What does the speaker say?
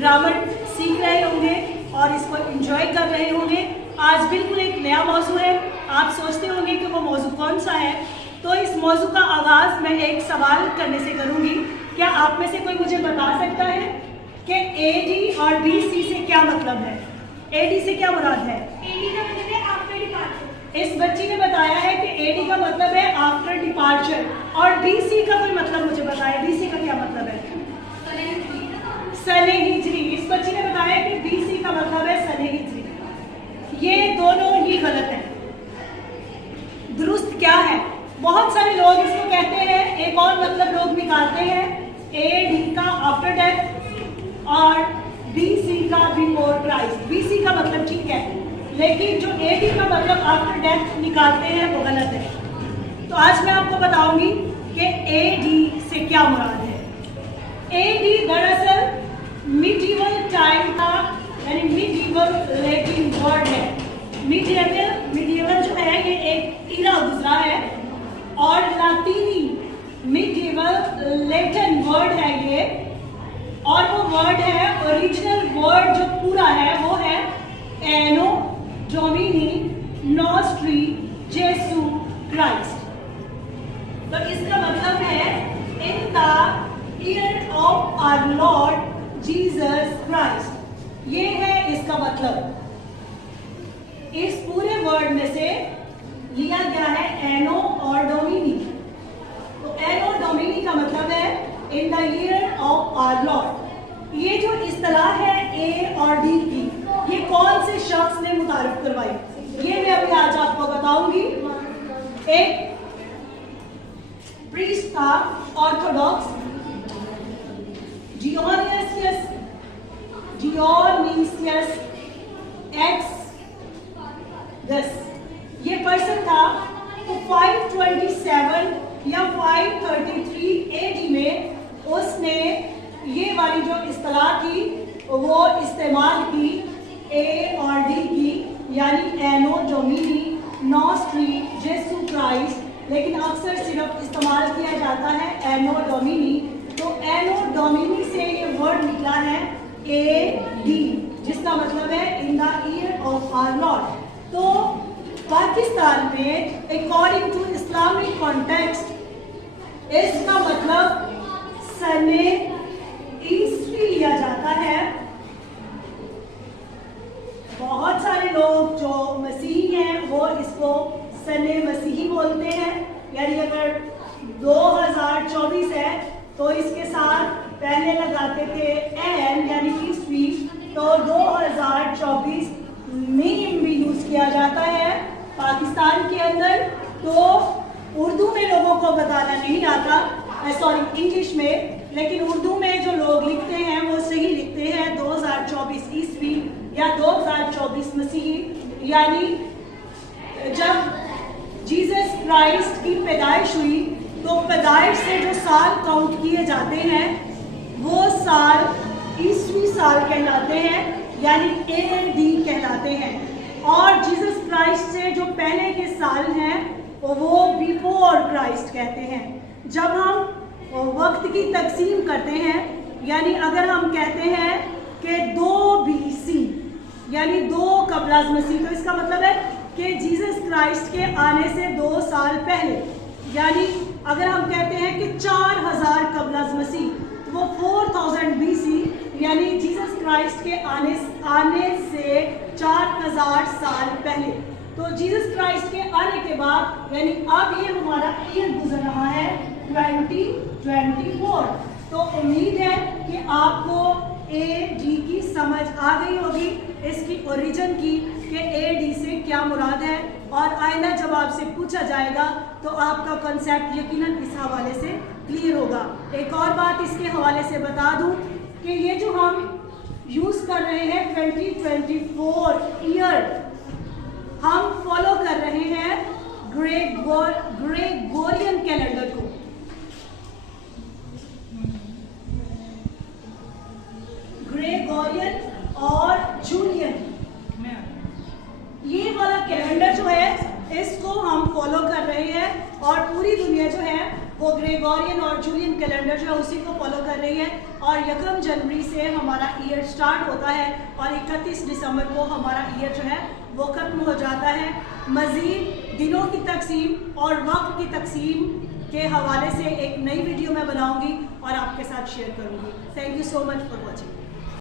Grammar सीख रहे होंगे और इसको एंजॉय कर रहे होंगे। आज बिल्कुल एक नया मौजू है। आप सोचते होंगे कि वो मौजू कौन सा है, तो इस मौजू का आगाज़ मैं एक सवाल करने से करूँगी। क्या आप में से कोई मुझे बता सकता है कि AD और BC से क्या मतलब है? AD से क्या मुराद है? AD का मतलब है आफ्टर डिपार्चर। इस बच्ची ने बताया है कि AD का मतलब है आफ्टर डिपार्चर, और BC का कोई मतलब मुझे बताया। BC का क्या मतलब है? सने हिजरी। इस बच्ची ने बताया कि BC का मतलब है सने हिजरी। ये दोनों ही गलत हैं। दुरुस्त क्या है? बहुत सारे लोग इसको कहते हैं, एक और मतलब लोग निकालते हैं, AD का आफ्टर डेथ और BC का बिफोर क्राइस्ट। BC का मतलब ठीक है, लेकिन जो AD का मतलब आफ्टर डेथ निकालते हैं वो गलत है। तो आज मैं आपको बताऊंगी कि AD से क्या मुराद है। AD दरअसल मिडीवल टाइम का, यानी मिडीवल लैटिन वर्ड है। मिडीवल जो है ये एक इरा गुजरा है, और लातीनी मिडीवल लैटिन वर्ड है ये, और वो वर्ड है, ओरिजिनल वर्ड जो पूरा है वो है एनो डोमिनी नॉस्ट्री जेसु क्राइस्ट। तो इसका मतलब है in the year of our Lord Jesus Christ. ये है इसका मतलब। इस पूरे वर्ड में से लिया गया है एनो और डोमिनी। तो एनो डोमिनी का मतलब है in the year of our Lord. ये जो इस्तिलाह है A और D की, ये कौन से शख्स ने मुतारिफ करवाई, ये मैं अभी आज आपको बताऊंगी। एक प्रीस्ट था ऑर्थोडॉक्स, डियोनीसियस एक्स। ये पर्सन था तो 527 या 533 AD में उसने ये वाली जो इस्तिलाह थी वो इस्तेमाल की, A और D की, यानी एनो डोमिनी नॉस्ट्री जेसु क्राइस्ट। लेकिन अक्सर सिर्फ इस्तेमाल किया जाता है एनो डोमिनी। तो एनो डोमिनी से ये वर्ड निकला है AD, जिसका मतलब है in the year of our Lord. तो पाकिस्तान में अकॉर्डिंग टू इस्लामिक कॉन्टेक्स्ट इसका मतलब सने ईस्वी लिया जाता है। बहुत सारे लोग जो मसीही हैं वो इसको सने मसीही बोलते हैं, यानी अगर 2024 है तो इसके साथ पहले लगाते थे एन यानी ईस्वी, तो 2024 मीम भी यूज किया जाता है पाकिस्तान के अंदर। तो उर्दू में लोगों को बताना नहीं आता, सॉरी इंग्लिश में, लेकिन उर्दू में जो लोग लिखते हैं वो सही लिखते हैं 2024 ईस्वी या 2024 मसीही। यानी जब जीसस क्राइस्ट की पैदाइश हुई तो पैदाइश से जो साल काउंट किए जाते हैं वो साल ईस्वी साल कहलाते हैं, यानी AD कहलाते हैं। और जीसस क्राइस्ट से जो पहले के साल हैं वो बिफोर क्राइस्ट कहते हैं। जब हम वक्त की तकसीम करते हैं, यानी अगर हम कहते हैं कि 2 BC यानी 2 कबल मसीह, तो इसका मतलब है कि जीसस क्राइस्ट के आने से 2 साल पहले। यानी अगर हम कहते हैं कि 4000 कबल मसीह, तो वो 4000 BC, यानी जीसस क्राइस्ट के आने से 4000 साल पहले। तो जीसस क्राइस्ट के आने के बाद, यानी अब ये हमारा ईयर गुजर रहा है 2024। तो उम्मीद है कि आपको AD की समझ आ गई होगी, इसकी ओरिजिन की, कि AD से क्या मुराद है। और आइंदा जब आपसे पूछा जाएगा तो आपका कॉन्सेप्ट यकीनन इस हवाले से क्लियर होगा। एक और बात इसके हवाले से बता दूं कि ये जो हम यूज़ कर रहे हैं 2024 ईयर, हम फॉलो कर रहे हैं ग्रेगोरियन कैलेंडर को। ग्रेगोरियन और जूलियन, ये वाला कैलेंडर जो है इसको हम फॉलो कर रहे हैं, और पूरी दुनिया जो है वो ग्रेगोरियन और जूलियन कैलेंडर जो है उसी को फॉलो कर रही है और 1 जनवरी से हमारा ईयर स्टार्ट होता है और 31 दिसंबर को हमारा ईयर जो है वो खत्म हो जाता है। मज़ीद दिनों की तकसीम और वक्त की तकसीम के हवाले से एक नई वीडियो मैं बनाऊंगी और आपके साथ शेयर करूंगी। Thank you so much for watching.